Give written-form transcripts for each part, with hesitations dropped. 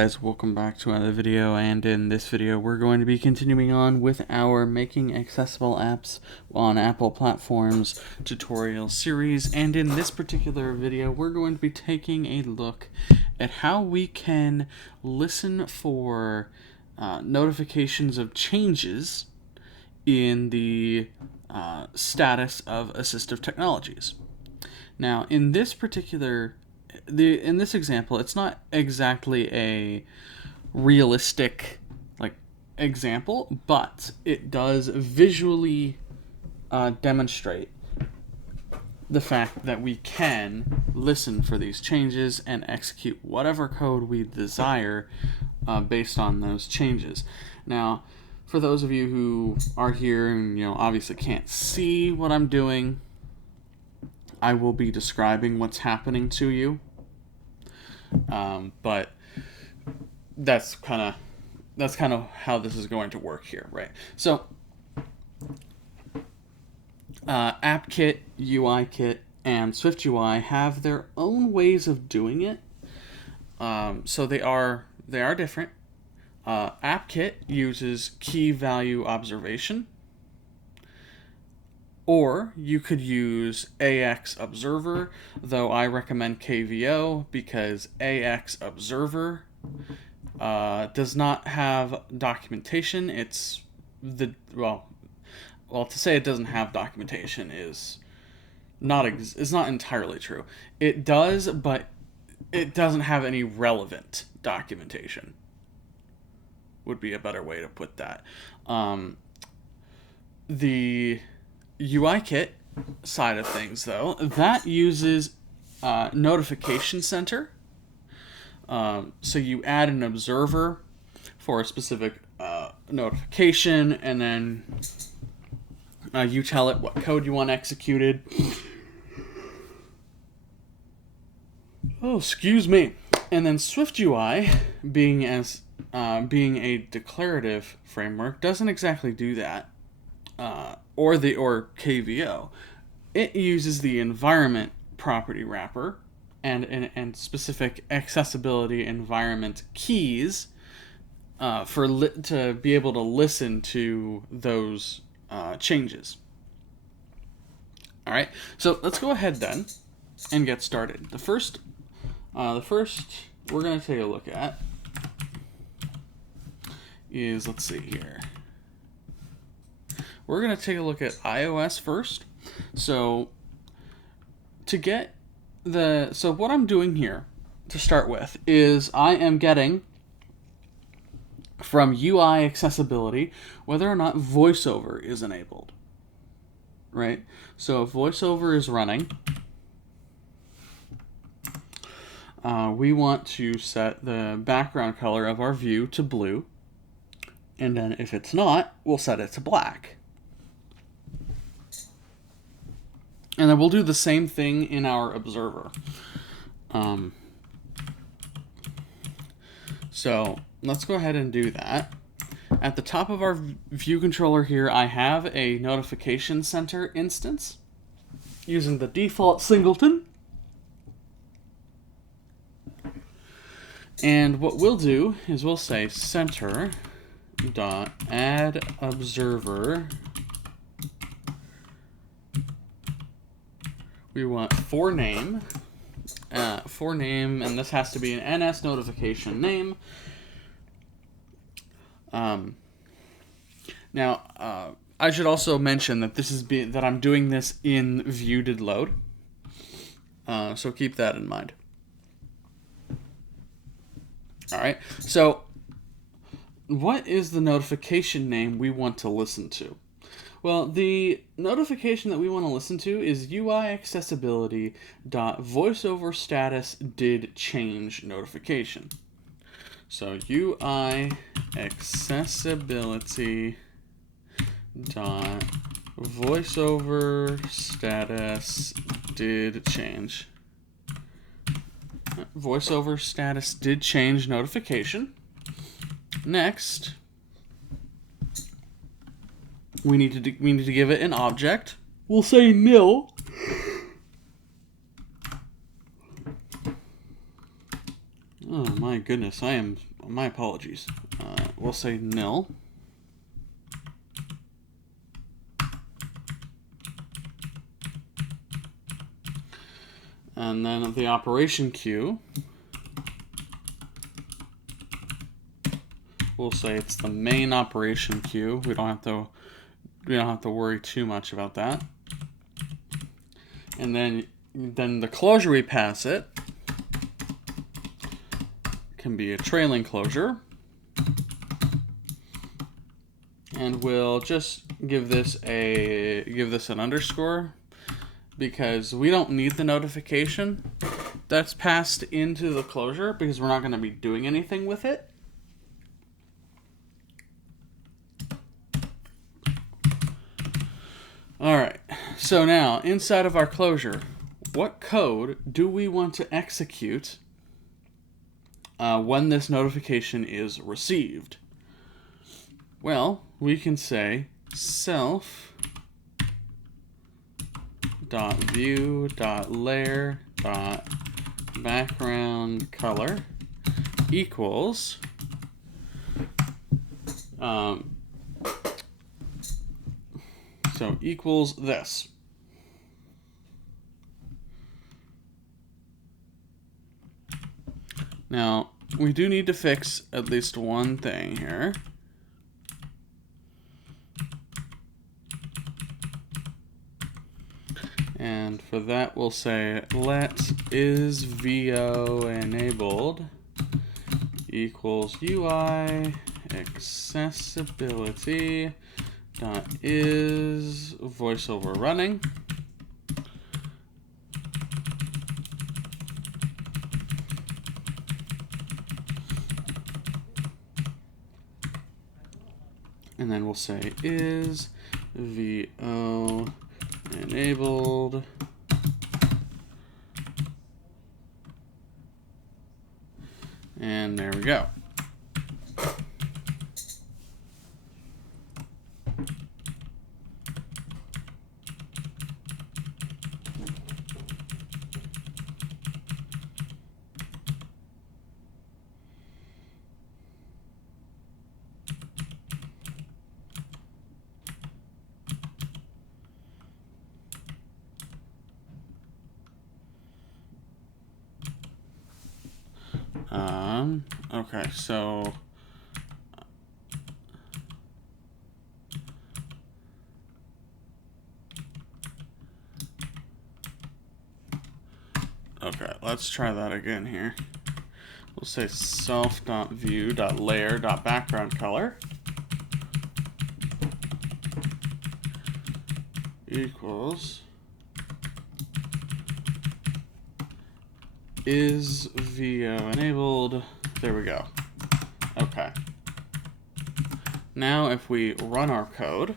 Guys, welcome back to another video, and in this video we're going to be continuing on with our Making Accessible Apps on Apple Platforms tutorial series. And in this particular video we're going to be taking a look at how we can listen for notifications of changes in the status of assistive technologies. Now, in this particular in this example, it's not exactly a realistic example, but it does visually demonstrate the fact that we can listen for these changes and execute whatever code we desire based on those changes. Now, for those of you who are here and obviously can't see what I'm doing, I will be describing what's happening to you, but that's kind of how this is going to work here, right? So, AppKit, UIKit, and SwiftUI have their own ways of doing it. So they are different. AppKit uses key value observation. Or you could use AX Observer, though I recommend KVO because AX Observer does not have documentation. It's to say it doesn't have documentation is not entirely true. It does, but it doesn't have any relevant documentation. Would be a better way to put that. The UIKit side of things, though, that uses Notification Center. So you add an observer for a specific notification, and then you tell it what code you want executed. Oh, excuse me. And then SwiftUI, being a declarative framework, doesn't exactly do that. Or KVO, it uses the environment property wrapper and specific accessibility environment keys to be able to listen to those changes. All right, so let's go ahead then and get started. The first we're going to take a look at is, let's see here. We're going to take a look at iOS first. So what I'm doing here to start with is I am getting from UI accessibility whether or not VoiceOver is enabled. Right? So if VoiceOver is running, we want to set the background color of our view to blue. And then if it's not, we'll set it to black. And then we'll do the same thing in our observer. So let's go ahead and do that. At the top of our view controller here, I have a notification center instance using the default singleton. And what we'll do is we'll say center.addObserver. We want for name, and this has to be an NS notification name. Now, I should also mention that that I'm doing this in view.did_load, so keep that in mind. All right. So, what is the notification name we want to listen to? Well, the notification that we want to listen to is UI accessibility.voiceover status did change notification. So UI accessibility.voiceover status did change. VoiceOver status did change notification. Next, we need to give it an object. We'll say nil. Oh my goodness, I am my apologies. We'll say nil. And then the operation queue, we'll say it's the main operation queue. We don't have to worry too much about that. And then the closure we pass it can be a trailing closure. And we'll just give this an underscore, because we don't need the notification that's passed into the closure, because we're not going to be doing anything with it. All right, so now inside of our closure, what code do we want to execute when this notification is received? Well, we can say self.view.layer.background color equals equals this. Now, we do need to fix at least one thing here. And for that, we'll say let isVO enabled equals UI accessibility dot is voiceover running. And then we'll say is VO enabled and there we go. Okay, so okay, let's try that again here. We'll say self.view.layer.background color equals is VO enabled. There we go. Okay. Now if we run our code,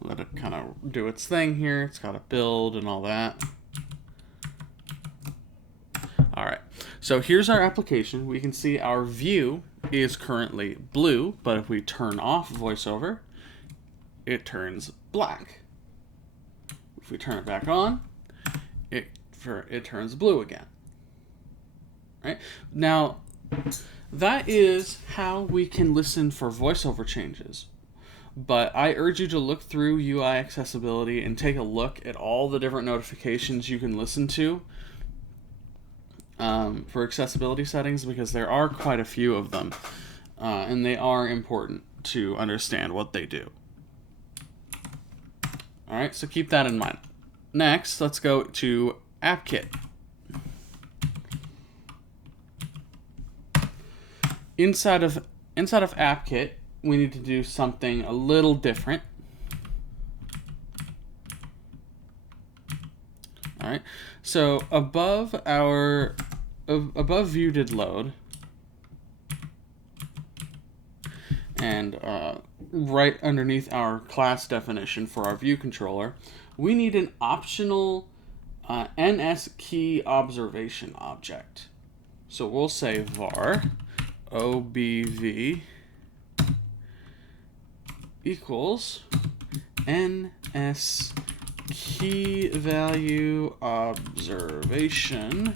let it kind of do its thing here. It's got to build and all that. All right. So here's our application. We can see our view is currently blue, but if we turn off VoiceOver, it turns black. If we turn it back on, it turns blue again. Right? Now, that is how we can listen for VoiceOver changes. But I urge you to look through UI accessibility and take a look at all the different notifications you can listen to for accessibility settings, because there are quite a few of them, and they are important to understand what they do. All right, so keep that in mind. Next, let's go to AppKit. Inside of AppKit, we need to do something a little different. All right, so above view did load, and right underneath our class definition for our view controller, we need an optional NS key observation object. So we'll say var obv equals NS key value observation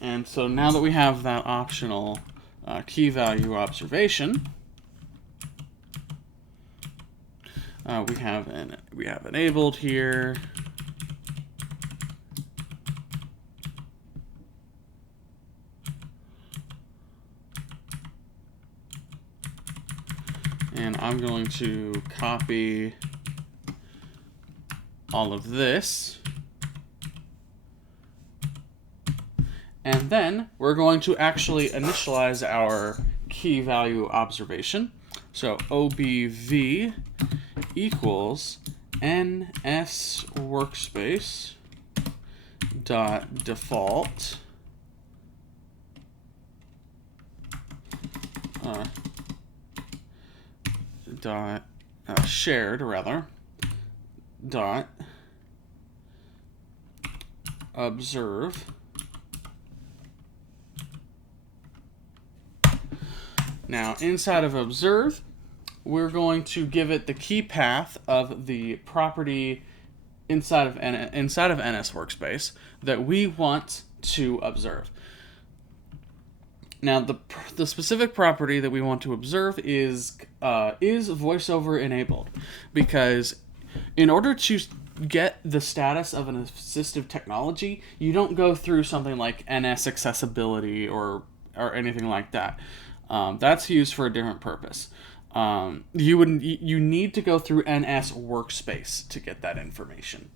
and so now that we have that optional key value observation, we have enabled here. And I'm going to copy all of this. And then we're going to actually initialize our key value observation. So obv equals ns workspace dot default dot shared rather dot observe Now, inside of observe, we're going to give it the key path of the property inside of NS workspace that we want to observe. Now, the specific property that we want to observe is voiceover enabled, because in order to get the status of an assistive technology, you don't go through something like NS accessibility or anything like that. That's used for a different purpose. You need to go through NS workspace to get that information.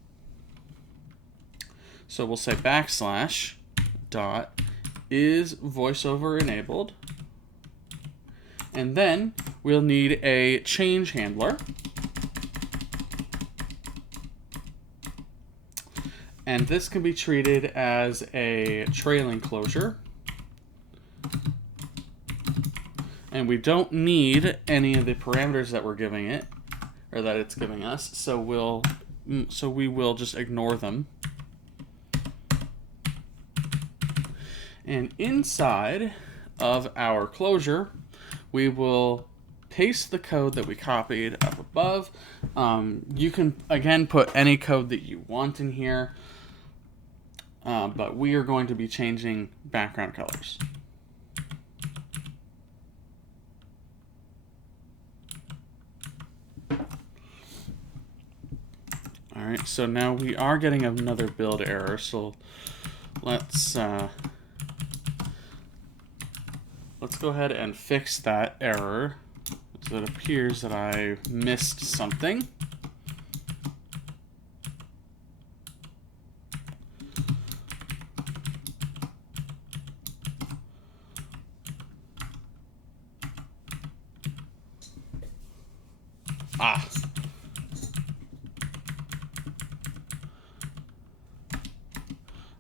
So we'll say backslash dot is voiceover enabled, and then we'll need a change handler, and this can be treated as a trailing closure. And we don't need any of the parameters that we're giving it, or that it's giving us, so we will just ignore them. And inside of our closure, we will paste the code that we copied up above. You can, again, put any code that you want in here, but we are going to be changing background colors. All right, so now we are getting another build error, so let's go ahead and fix that error. So it appears that I missed something.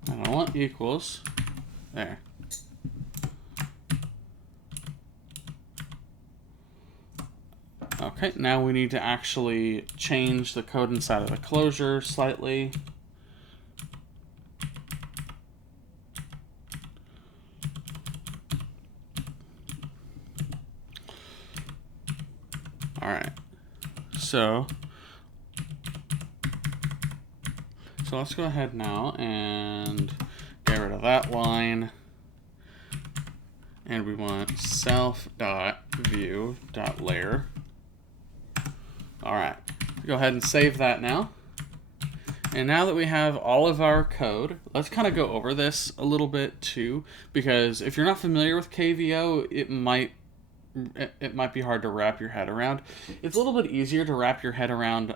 I don't want equals. There. Okay, now we need to actually change the code inside of the closure slightly. All right. So let's go ahead now and get rid of that line. And we want self.view.layer. All right, go ahead and save that now. And now that we have all of our code, let's kind of go over this a little bit too, because if you're not familiar with KVO, it might be hard to wrap your head around. It's a little bit easier to wrap your head around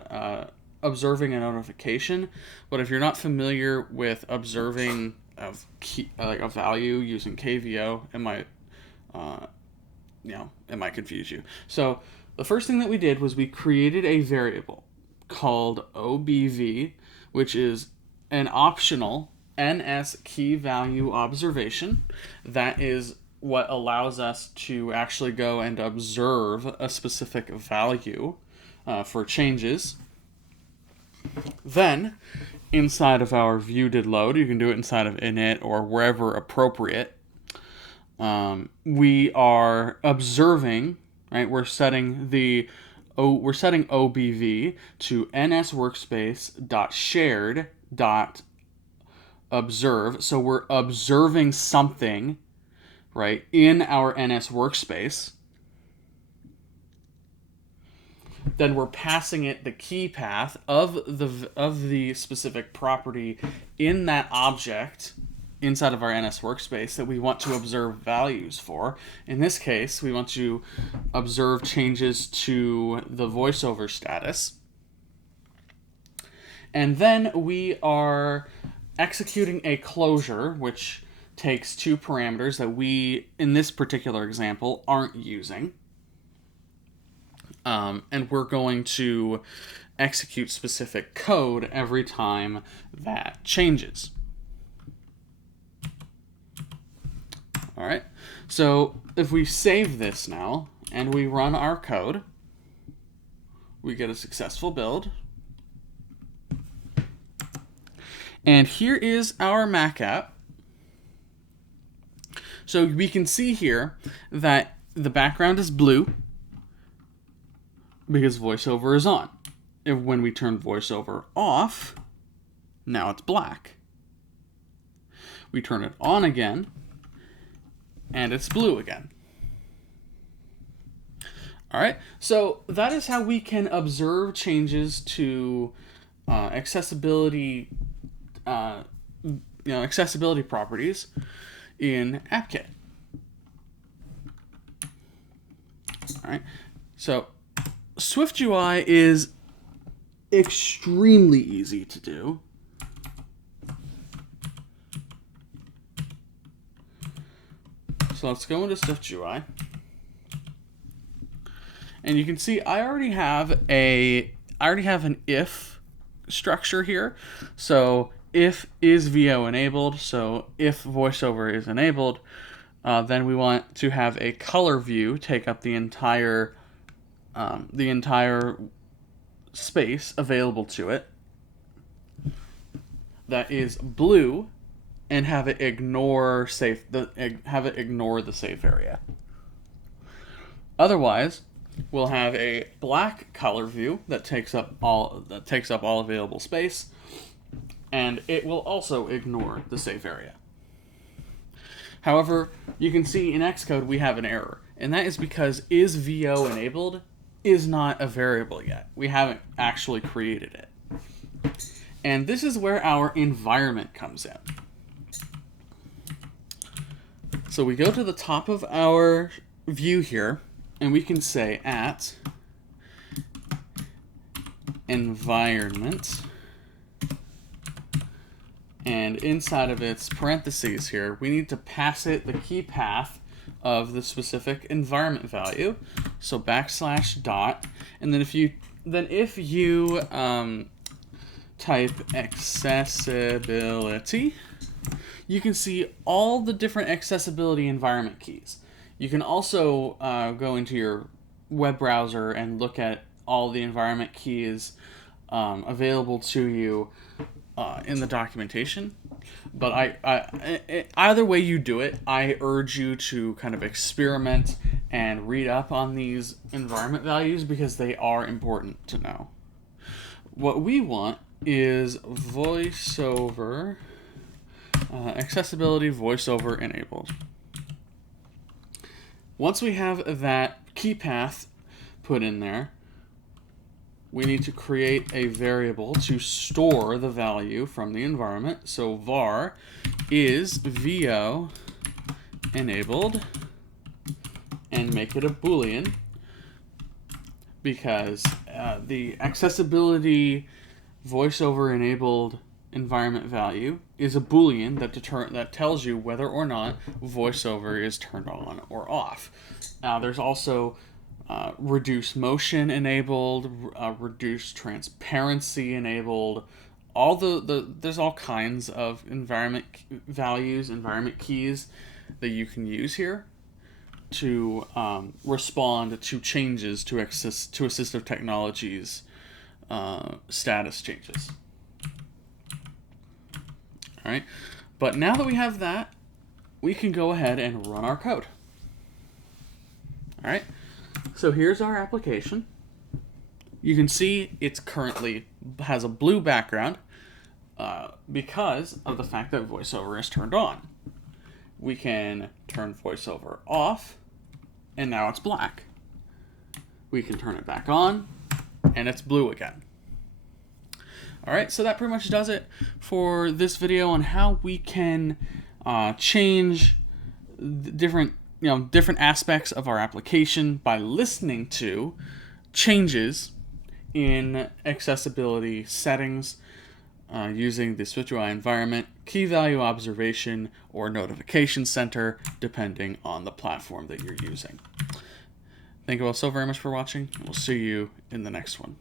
observing a notification, but if you're not familiar with observing a value using KVO, it might confuse you. So the first thing that we did was we created a variable called obv, which is an optional NS key value observation. That is what allows us to actually go and observe a specific value for changes. Then, inside of our view did load, you can do it inside of init or wherever appropriate. we are observing, right? We're setting OBV to nsworkspace.shared.observe. So we're observing something, right, in our NS workspace. Then we're passing it the key path of the specific property in that object inside of our NS workspace that we want to observe values for. In this case, we want to observe changes to the voiceover status. And then we are executing a closure, which takes two parameters that we, in this particular example, aren't using. And we're going to execute specific code every time that changes. All right, so if we save this now and we run our code, we get a successful build. And here is our Mac app. So we can see here that the background is blue because voiceover is on. When we turn voiceover off, now it's black. We turn it on again, and it's blue again. All right, so that is how we can observe changes to accessibility properties in AppKit. All right, so SwiftUI is extremely easy to do. So let's go into SwiftUI. And you can see I already have an if structure here. So if is VO enabled, so if voiceover is enabled, then we want to have a color view take up the entire space available to it that is blue, and have it ignore the safe area. Otherwise, we'll have a black color view that takes up all available space, and it will also ignore the safe area. However, you can see in Xcode we have an error, and that is because is VO enabled is not a variable yet. We haven't actually created it. And this is where our environment comes in. So we go to the top of our view here, and we can say at environment, and inside of its parentheses here, we need to pass it the key path of the specific environment value. So \dot, and then if you type accessibility, you can see all the different accessibility environment keys. You can also go into your web browser and look at all the environment keys available to you in the documentation. But either way you do it, I urge you to kind of experiment and read up on these environment values because they are important to know. What we want is voiceover, accessibility voiceover enabled. Once we have that key path put in there, we need to create a variable to store the value from the environment. So var is VO enabled, and make it a Boolean, because the accessibility voiceover enabled environment value is a Boolean that tells you whether or not voiceover is turned on or off. Now there's also reduce motion enabled, reduce transparency enabled. There's all kinds of environment values, environment keys that you can use here to respond to changes to assistive technologies status changes. All right, but now that we have that, we can go ahead and run our code. All right, so here's our application. You can see it's currently has a blue background because of the fact that VoiceOver is turned on. We can turn VoiceOver off, and now it's black. We can turn it back on, and it's blue again. All right, so that pretty much does it for this video on how we can change different aspects of our application by listening to changes in accessibility settings using the SwiftUI environment, key value observation, or notification center, depending on the platform that you're using. Thank you all so very much for watching. We'll see you in the next one.